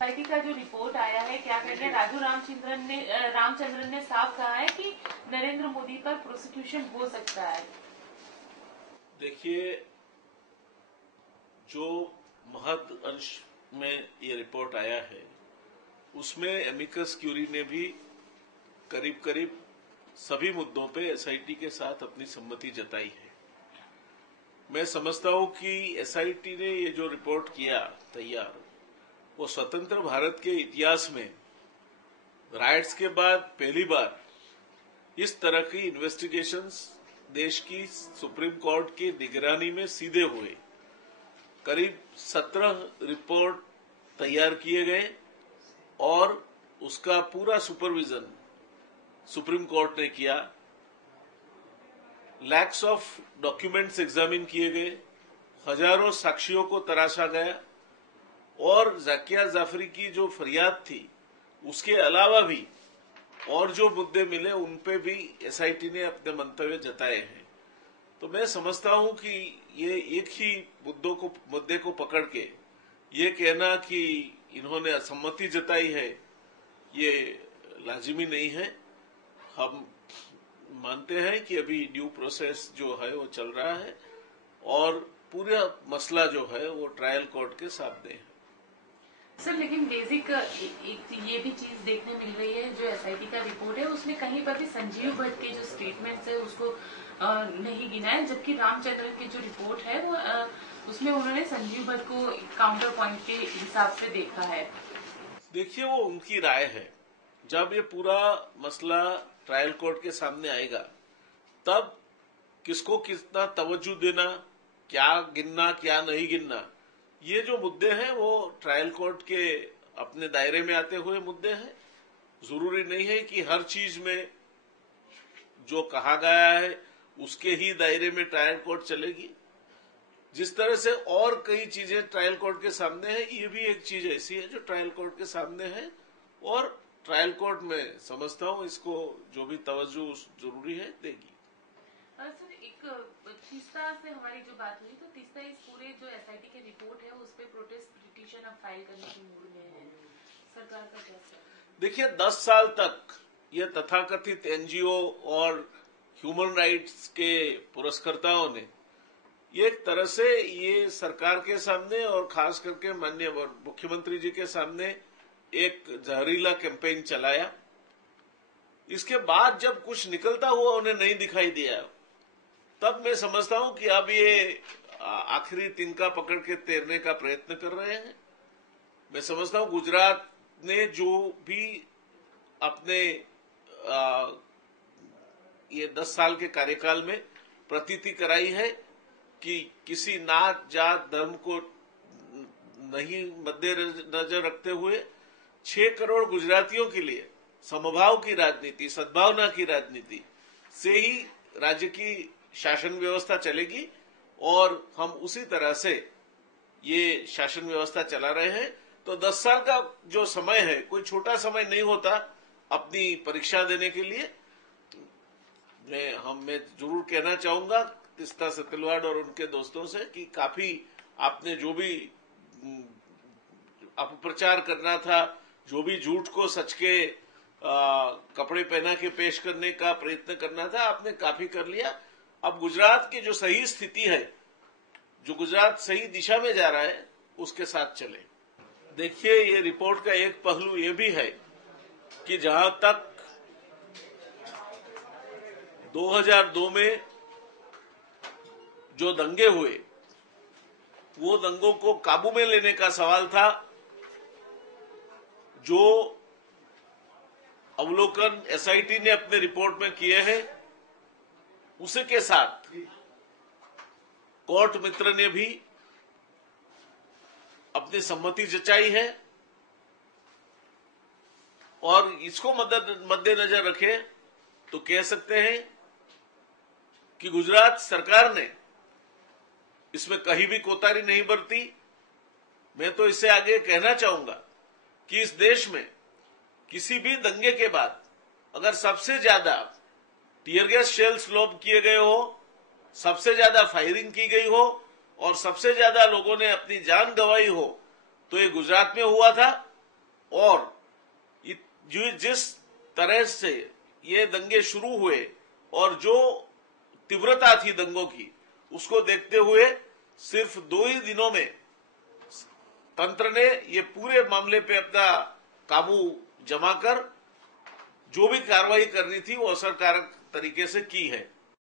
SIT का जो report आया है, क्या कहेंगे? राजू रामचंद्रन ने साफ कहा है कि नरेंद्र मोदी पर प्रोसिक्यूशन हो सकता है। देखिए, जो महद अंश में ये रिपोर्ट आया है उसमें एमिकस क्यूरी ने भी करीब करीब सभी मुद्दों पे एसआईटी के साथ अपनी सम्मति जताई है। मैं समझता हूं कि एसआईटी ने ये जो रिपोर्ट किया तैयार, वो स्वतंत्र भारत के इतिहास में राइट्स के बाद पहली बार इस तरह की इन्वेस्टिगेशंस देश की सुप्रीम कोर्ट की निगरानी में सीधे हुए। करीब 17 रिपोर्ट तैयार किए गए और उसका पूरा सुपरविजन सुप्रीम कोर्ट ने किया। लैक्स ऑफ डॉक्यूमेंट्स एग्जामिन किए गए, हजारों साक्षियों को तराशा गया और जाकिया जाफरी की जो फरियाद थी उसके अलावा भी और जो मुद्दे मिले उन पे भी एसआईटी ने अपने मंतव्य जताए हैं। तो मैं समझता हूं कि ये एक ही मुद्दे को पकड़ के ये कहना कि इन्होंने असम्मति जताई है, ये लाजिमी नहीं है। हम मानते हैं कि अभी ड्यू प्रोसेस जो है वो चल रहा है और पूरा मसला जो है वो ट्रायल कोर्ट के सामने है। सर, लेकिन बेसिक एक ये भी चीज देखने मिल रही है, जो एसआईटी का रिपोर्ट है उसमें कहीं पर भी संजीव भट्ट के जो स्टेटमेंट्स है उसको नहीं गिना है, जबकि रामचंद्रन की जो रिपोर्ट है वो उसमें उन्होंने संजीव भट्ट को काउंटर पॉइंट के हिसाब से देखा है। देखिए, वो उनकी राय है। जब ये पूरा मसला ट्रायल कोर्ट के सामने आएगा तब किसको कितना तवज्जो देना, क्या गिनना क्या नहीं गिनना, ये जो मुद्दे हैं वो ट्रायल कोर्ट के अपने दायरे में आते हुए मुद्दे हैं। जरूरी नहीं है कि हर चीज में जो कहा गया है उसके ही दायरे में ट्रायल कोर्ट चलेगी। जिस तरह से और कई चीजें ट्रायल कोर्ट के सामने है, ये भी एक चीज ऐसी है जो ट्रायल कोर्ट के सामने है और ट्रायल कोर्ट में समझता हूं इसको जो भी तवज्जो जरूरी है देगी। सर, एक तीस्ता से हमारी जो बात हुई, तो तीस्ता इस पूरे जो एसआईटी की रिपोर्ट है उस पर प्रोटेस्ट पिटीशन अब फाइल करने की मूड में है। सरकार का क्या? देखिए, 10 साल तक ये तथाकथित एनजीओ और ह्यूमन राइट्स के पुरस्कर्ताओं ने एक तरह से ये सरकार के सामने और खास करके माननीय मुख्यमंत्री जी के सामने एक जहरीला कैंपेन चलाया। इसके बाद जब कुछ निकलता हुआ उन्हें नहीं दिखाई दिया, तब मैं समझता हूं कि अब ये आखिरी तिनका पकड़ के तैरने का प्रयत्न कर रहे हैं। मैं समझता हूं गुजरात ने जो भी अपने ये 10 साल के कार्यकाल में प्रतीति कराई है कि किसी नात जात धर्म को नहीं मद्देनजर रखते हुए 6 करोड़ गुजरातियों के लिए समभाव की राजनीति, सद्भावना की राजनीति से ही राज्य की शासन व्यवस्था चलेगी और हम उसी तरह से ये शासन व्यवस्था चला रहे हैं। तो 10 साल का जो समय है कोई छोटा समय नहीं होता अपनी परीक्षा देने के लिए। मैं जरूर कहना चाहूंगा तीस्ता सतलवाड़ और उनके दोस्तों से कि काफी आपने जो भी अपप्रचार करना था, जो भी झूठ को सच के कपड़े पहना के पेश करने का प्रयत्न करना था, आपने काफी कर लिया। अब गुजरात की जो सही स्थिति है, जो गुजरात सही दिशा में जा रहा है, उसके साथ चले। देखिए, ये रिपोर्ट का एक पहलू ये भी है कि जहां तक 2002 में जो दंगे हुए, वो दंगों को काबू में लेने का सवाल था, जो अवलोकन एसआईटी ने अपने रिपोर्ट में किए हैं, उसी के साथ कोर्ट मित्र ने भी अपनी सम्मति जताई है और इसको मद्देनजर रखें तो कह सकते हैं कि गुजरात सरकार ने इसमें कहीं भी कोताही नहीं बरती। मैं तो इससे आगे कहना चाहूंगा कि इस देश में किसी भी दंगे के बाद अगर सबसे ज्यादा टीयर गैस शेल्स लॉब किए गए हो, सबसे ज्यादा फायरिंग की गई हो और सबसे ज्यादा लोगों ने अपनी जान गंवाई हो, तो ये गुजरात में हुआ था और जिस तरह से ये दंगे शुरू हुए और जो तीव्रता थी दंगों की, उसको देखते हुए सिर्फ 2 ही दिनों में तंत्र ने ये पूरे मामले पे अपना काबू जमाकर जो भी कार्रवाई करनी थी वो असरकारक तरीके से की है।